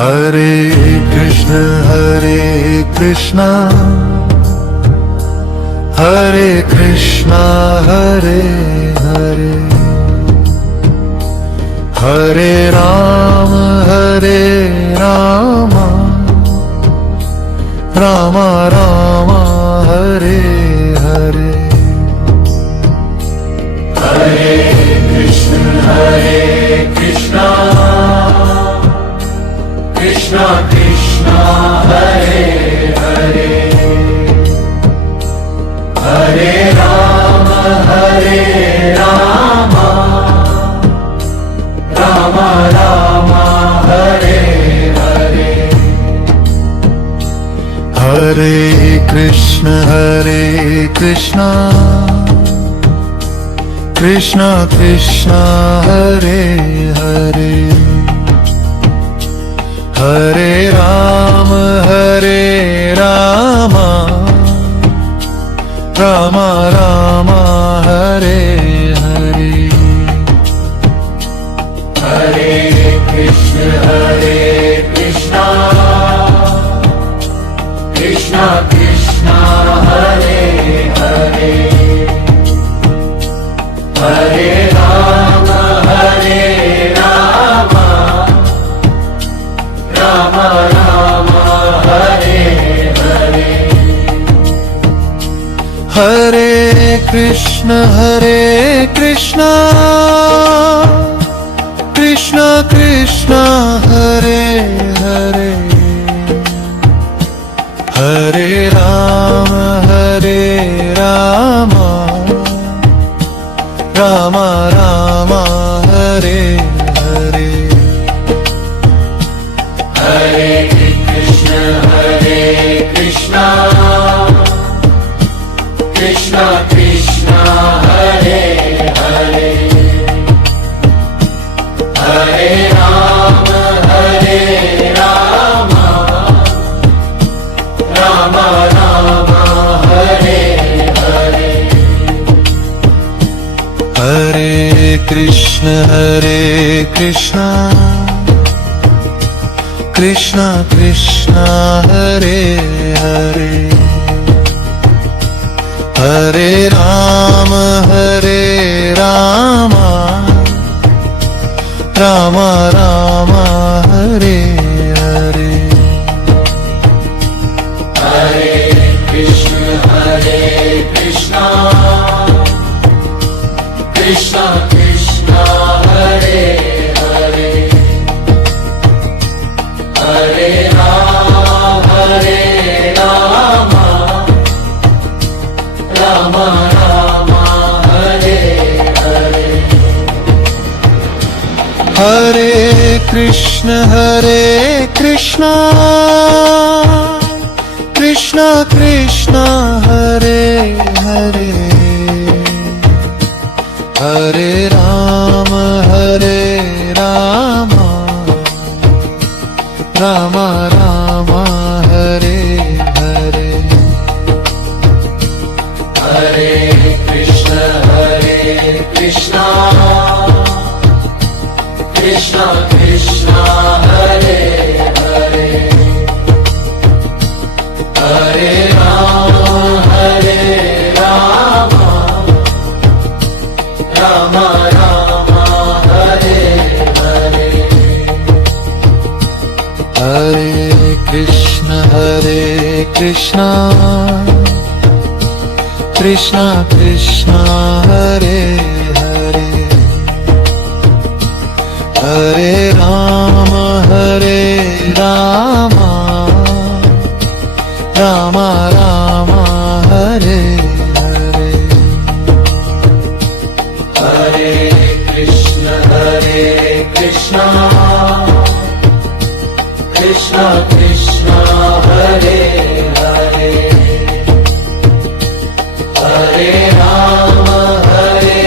Hare Krishna Hare Krishna Hare Hare Hare Ram Ram Ram Hare Hare Hare Krishna Krishna Krishna Hare Hare Hare Ram Ram Ram Hare Hare Hare Krishna Krishna Krishna Hare Hare Hare Ram Ram Ram Hare Hare Hare Krishna Krishna Krishna Hare Hare Hare Ram Ram Ram Hare Hare Hare Krishna Krishna Krishna Hare Hare Hare Ram Ram Ram Hare Hare Hare Krishna Krishna Krishna Hare Hare Hare Ram Ram Ram Hare Hare Hare Krishna Krishna Hare Hare Hare Ram Ram Ram Hare Hare Hare Krishna Krishna Krishna Hare Hare Hare Ram Ram Ram Hare Hare Hare Krishna Krishna Krishna Hare Hare Hare Ram Ram Ram Hare Hare Hare Krishna Krishna Krishna Hare Hare Hare Ram Ram Ram Hare Hare Hare Krishna Krishna Hare Hare Hare Ram Ram Ram Hare Hare Hare Krishna Krishna Hare Hare Hare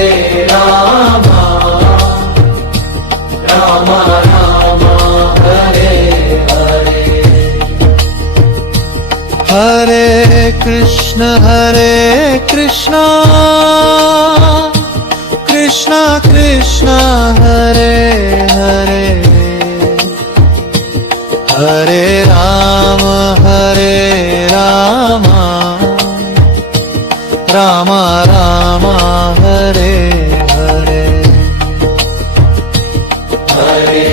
Ram Ram Ram Hare Hare Hare Krishna Krishna Hare Hare Rama Rama Hare Hare Hare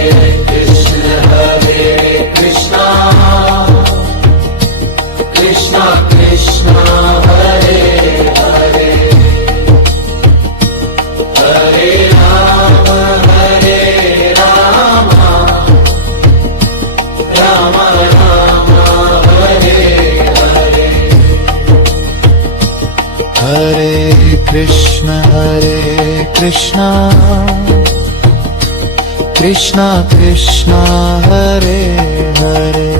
Krishna Krishna Krishna Krishna Hare Hare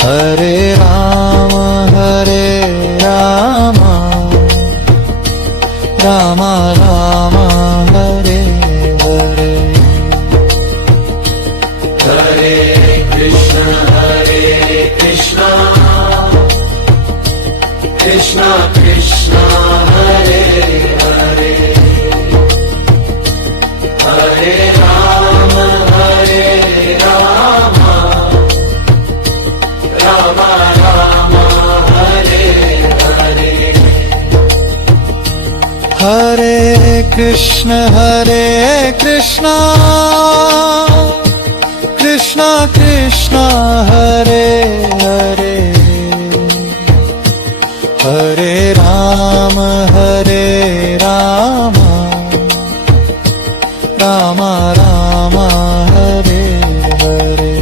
Hare Rama Rama Rama Hare Hare Hare Krishna Krishna Krishna Hare Hare Hare Rama Rama Rama Hare Hare Hare Krishna Krishna Krishna Krishna Hare Hare Hare Rama Rama Rama Hare Hare Hare Krishna Krishna Krishna Krishna Hare Hare Hare Rama Rama Rama Hare Hare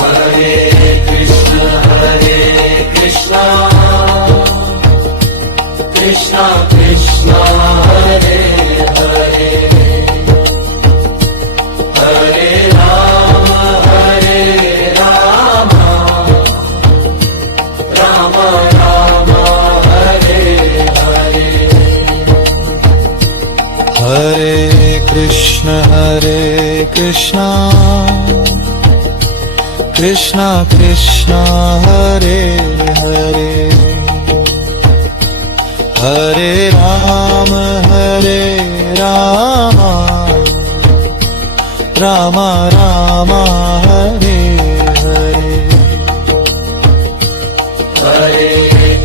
Hare Krishna Krishna Krishna Krishna Hare Hare Hare Rama Rama Rama Hare Hare Hare Krishna Krishna Krishna Krishna Hare Hare Hare Rama Rama Rama Hare Hare Hare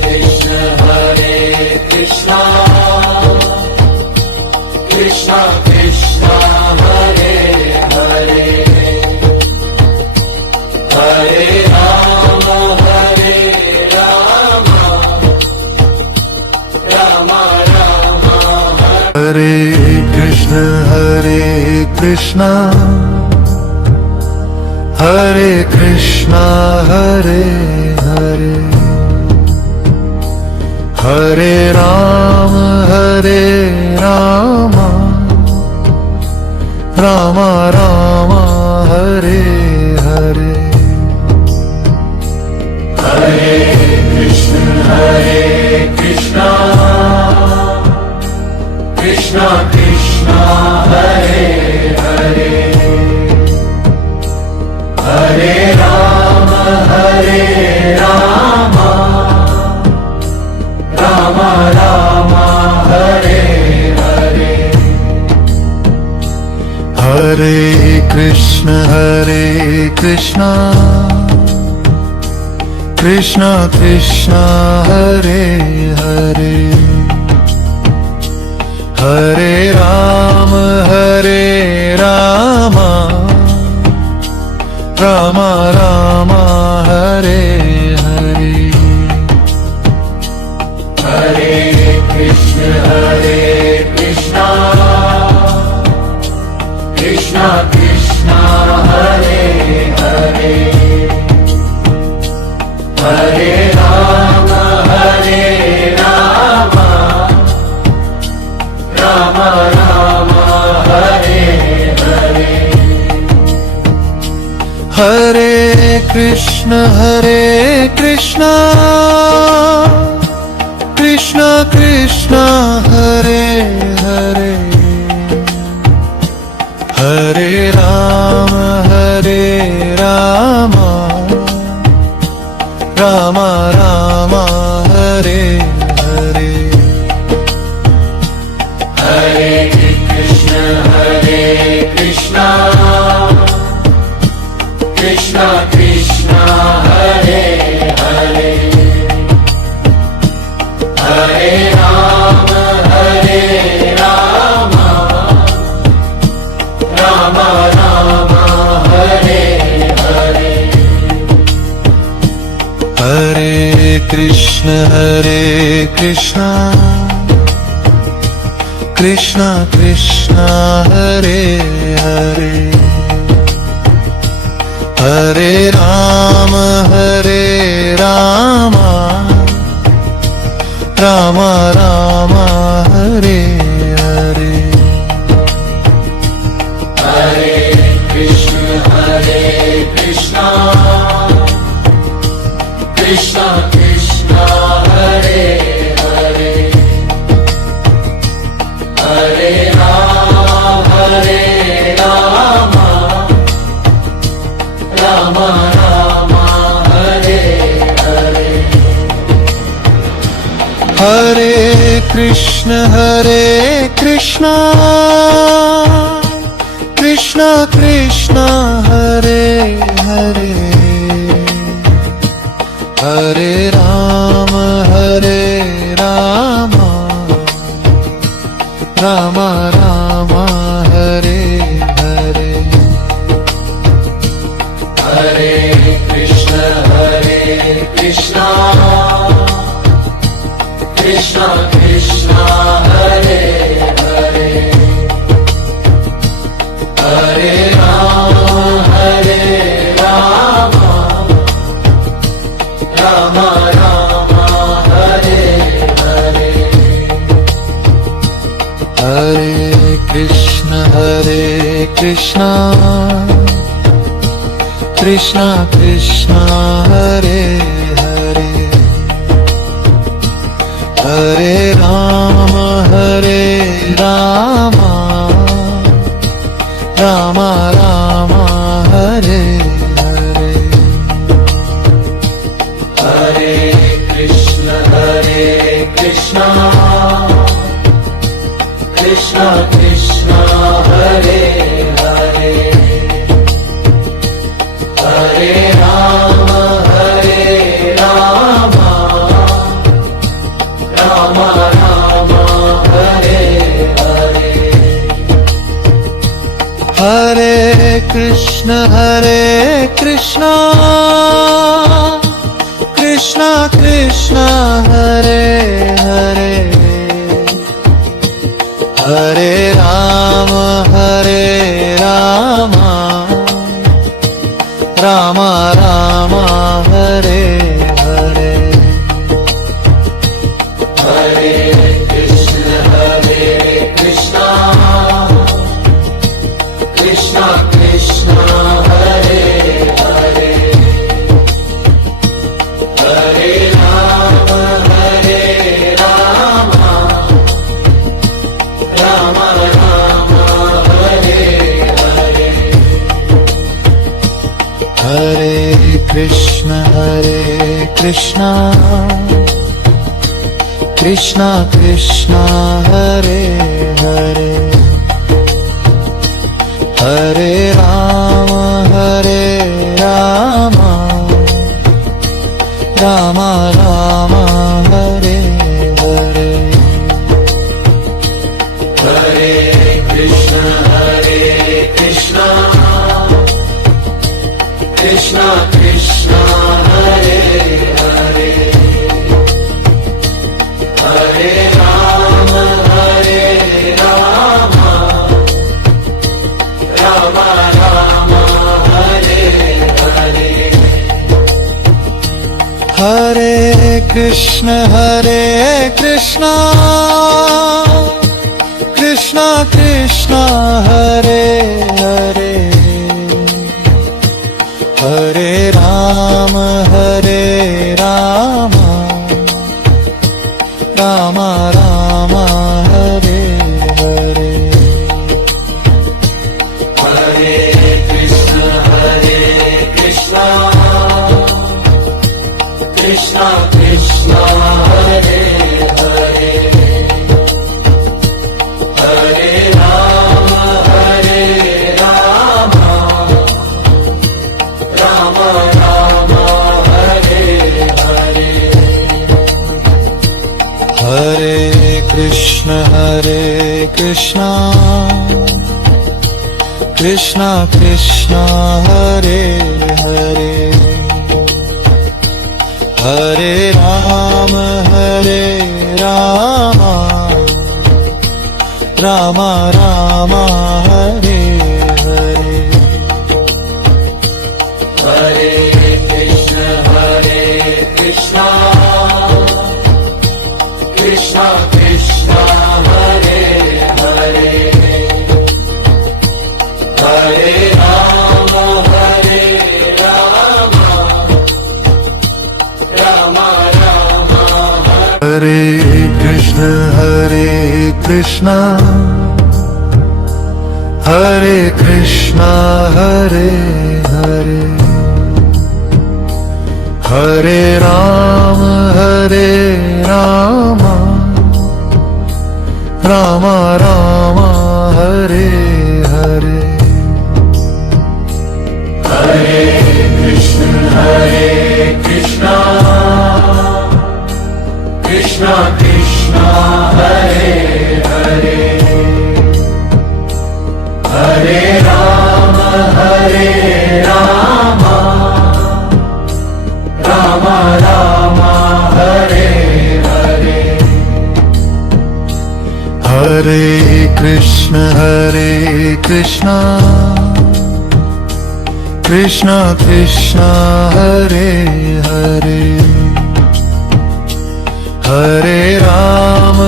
Krishna Krishna Krishna Krishna Hare Hare Hare Rama Rama Rama Hare Krishna Krishna Hare Krishna Hare Hare Hare Rama Rama Rama Hare Hare Hare Krishna Krishna Krishna Krishna Hare Hare Hare Rama Rama Rama Hare Hare Hare Krishna Krishna Krishna Krishna Hare Hare Hare Rama Rama Rama Hare Hare Hare Krishna Krishna Krishna Krishna Hare Hare Hare Rama Rama Rama Hare Hare Hare Krishna Krishna Krishna Krishna Hare Hare Hare Rama Rama Rama Hare Hare Hare Krishna Krishna Krishna Krishna Hare Hare Krishna Krishna Krishna Hare Hare Hare Rama Rama Rama Hare Hare Hare Krishna Krishna Krishna Hare Hare Hare Rama Rama Rama Hare Hare Hare Krishna Krishna Krishna Hare Hare Hare Rama Rama Rama Hare Hare Hare Krishna Krishna Krishna Hare Hare Hare Rama Rama Rama Hare Hare Hare Krishna Krishna Krishna Hare Hare Hare Rama Rama Rama Hare Hare Hare Krishna Krishna Krishna Hare Hare Hare Rama Rama Rama Hare Hare Hare Krishna Krishna Krishna Hare Hare Hare Rama Rama Rama Hare Hare Hare Krishna Krishna Krishna Hare Hare Hare Rama Rama Rama Hare Hare Hare Krishna Krishna Krishna Hare Hare Hare Rama Rama Rama Hare Hare Hare Krishna Krishna Krishna Hare Hare Hare Rama Rama Rama Hare Hare Hare Krishna Krishna Krishna Hare Hare Hare Rama Rama Rama Hare Hare Hare Krishna Krishna Hare Hare Hare Rama Rama Rama Hare Hare Hare Krishna Krishna Krishna Hare Hare Hare Ram Ram Ram Hare Hare Hare Krishna Krishna Krishna Hare Hare Hare Ram Ram Ram Hare Krishna Krishna Hare Hare Hare Ram Ram Ram Hare Hare Hare Krishna Krishna Krishna Hare Hare Hare Ram Ram Ram Hare Hare Hare Krishna Krishna Krishna Hare Hare Hare Ram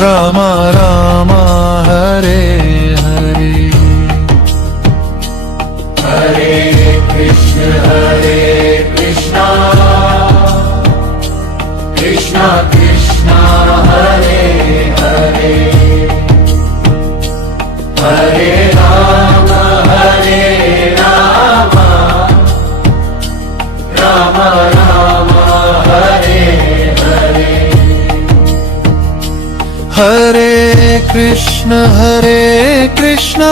Ram Ram Hare Hare Hare Krishna Krishna Krishna Hare Hare Hare Ram Ram Ram Hare Hare Hare Krishna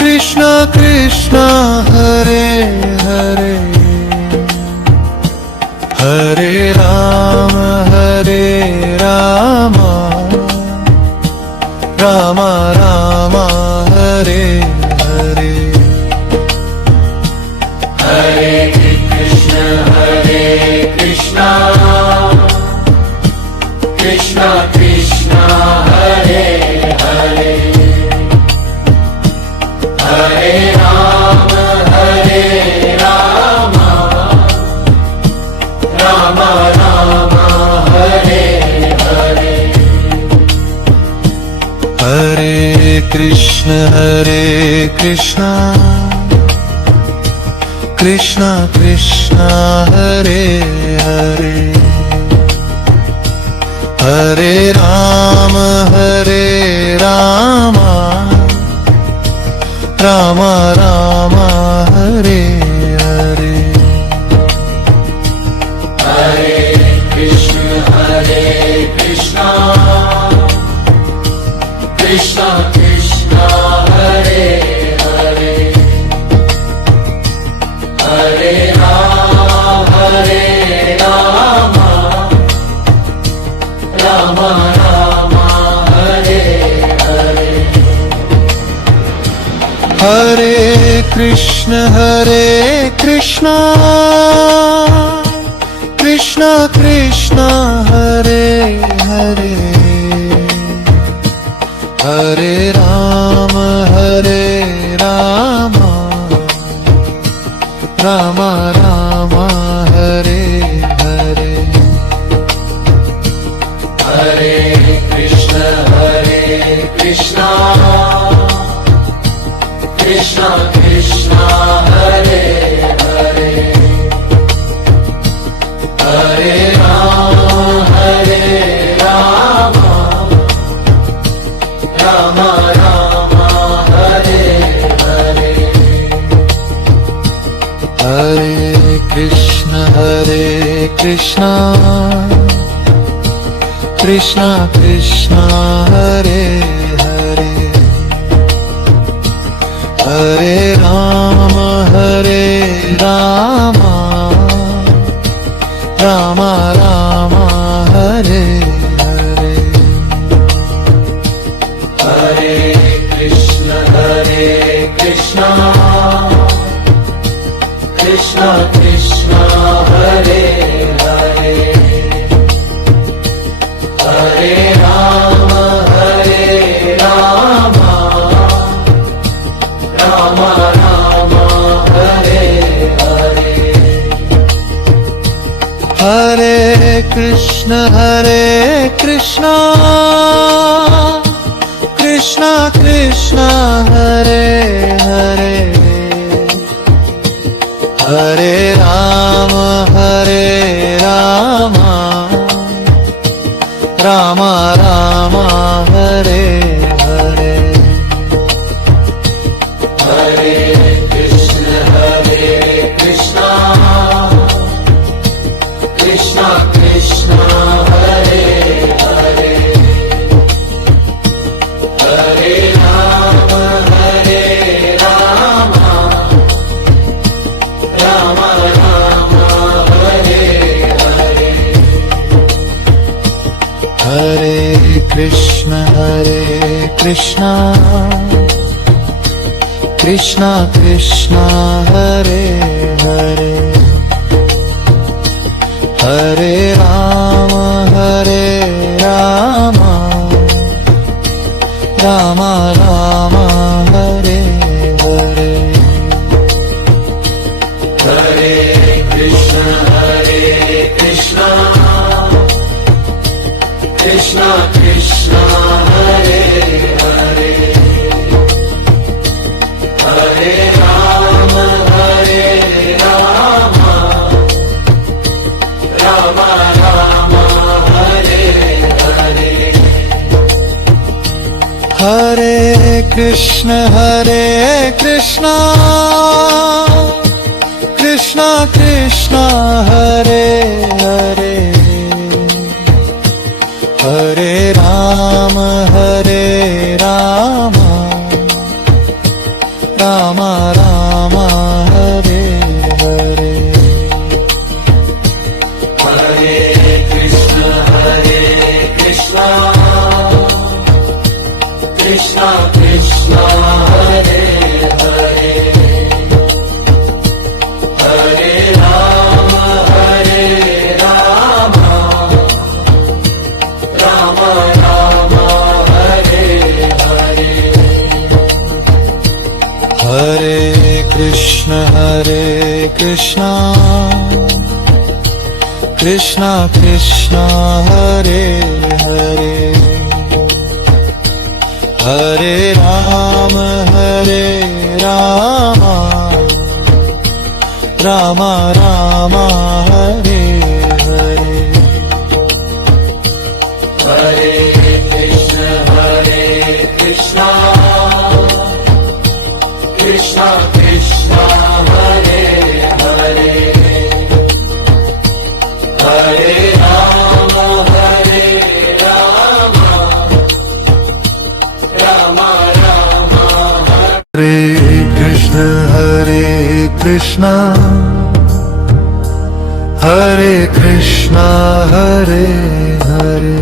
Krishna Krishna Hare Hare Hare Ram Ram Ram Hare Hare Hare Krishna Krishna Hare Hare Hare Ram Ram Ram Hare Hare Hare Krishna Krishna Hare Hare Hare Ram Ram Ram Hare Hare Hare Krishna Krishna Hare Hare Hare Ram Ram Ram Hare Hare Hare Krishna Krishna Krishna Hare Hare Hare Ram Ram Ram Hare Hare Hare Krishna Krishna Krishna Hare Hare Hare Ram Ram Ram Hare Hare Hare Krishna Krishna Hare Hare Hare Ram Ram Ram Hare Hare Hare Krishna Krishna Krishna Hare Hare Hare Rama Rama Rama Hare Hare Hare Krishna Krishna Krishna Hare Hare Hare Rama Rama Rama Hare Hare Hare Krishna Krishna Krishna Krishna Hare Hare Hare Rama Rama Rama Hare Hare Hare Krishna Krishna Krishna Hare Hare Hare Rama Rama Rama Hare Hare Hare Krishna Krishna Krishna Krishna Hare Hare Hare Rama Rama Rama Hare Hare Hare Krishna Krishna Krishna Hare Hare Hare Rama Rama Rama Hare Hare Hare Krishna Krishna Krishna Krishna Hare Hare Hare Rama Rama Rama Hare Hare Hare Krishna Krishna Krishna Hare Hare Hare Rama Rama Rama Hare Hare Hare Krishna Krishna Krishna Krishna Hare Hare Hare Rama Rama Rama Hare Krishna Krishna Hare Hare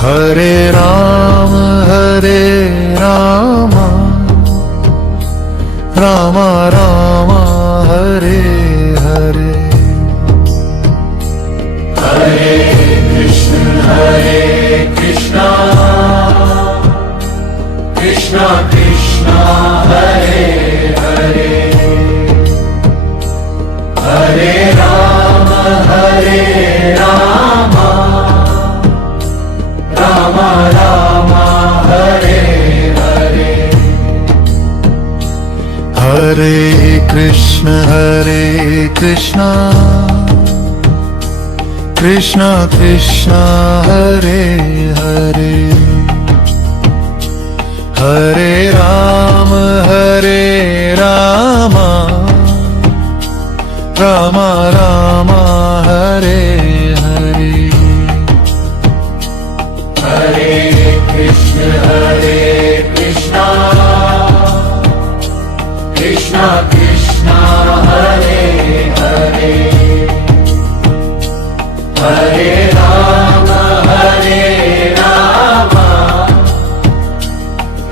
Hare Rama Rama Rama Hare Hare Hare Krishna Krishna Krishna Krishna Hare Hare Hare Rama Rama Rama Hare Hare Hare Krishna Krishna Krishna Hare Hare Hare Rama Rama Rama Hare Hare Hare Krishna Krishna Krishna Krishna Hare Hare Hare Rama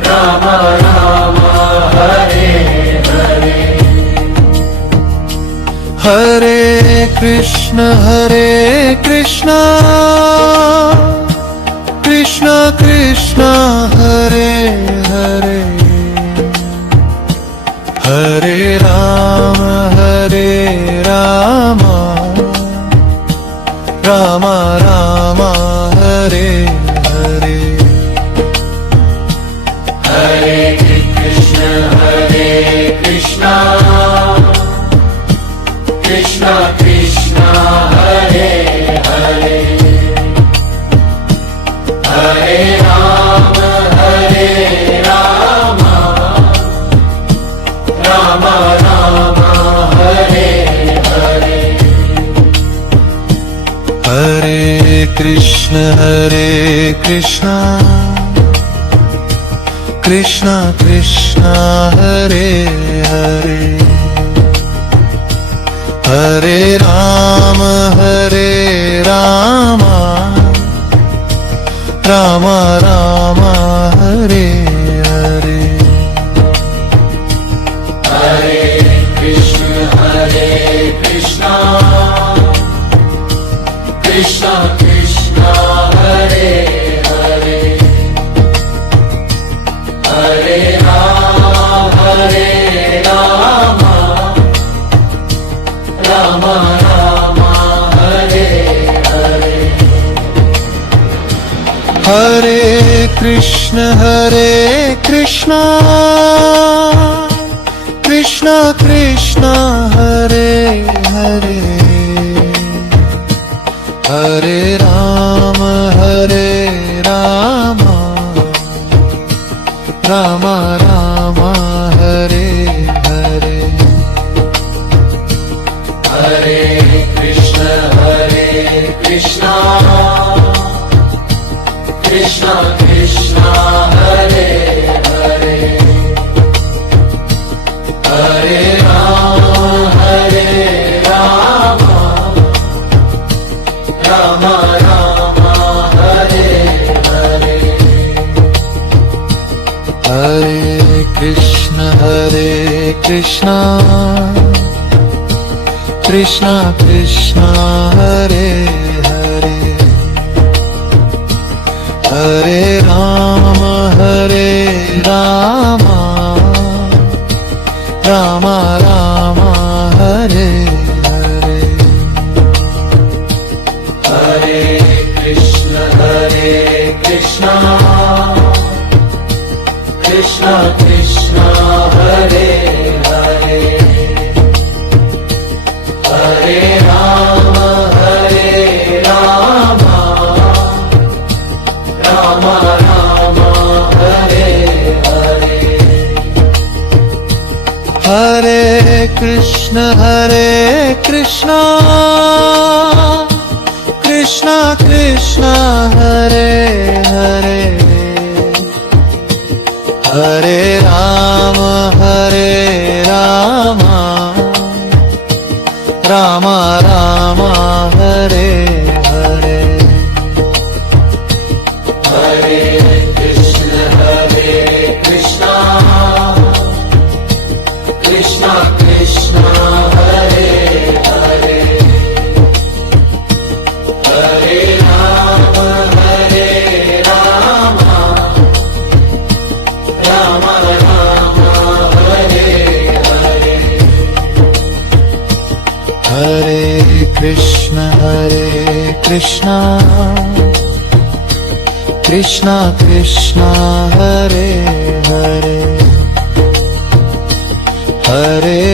Rama Rama Hare Hare Hare Krishna Krishna Krishna Hare Hare Hare Rama Rama Rama Hare Hare Hare Krishna Krishna Krishna Hare Hare Hare Rama Rama Rama Hare Hare Hare Krishna Krishna Krishna Hare Hare Hare Rama Rama Rama Hare Hare Hare Krishna Krishna Krishna Hare Hare Hare Rama Rama Rama Hare Hare Hare Krishna Krishna Krishna Hare Hare Hare Rama Rama Rama Hare Hare Hare Krishna Krishna Krishna Hare Hare Hare Rama Rama Rama Hare Hare Hare Krishna Krishna Krishna Hare Hare Hare Rama Rama Rama Hare Hare Hare Krishna Krishna Krishna Hare Hare Hare Rama Rama Rama Hare Hare Hare Krishna Krishna Krishna Hare Hare Hare Rama Rama Rama Hare Hare Hare Krishna Krishna Krishna Hare Hare Hare Rama Rama Rama Hare Hare Hare Krishna Krishna Krishna Hare Hare Hare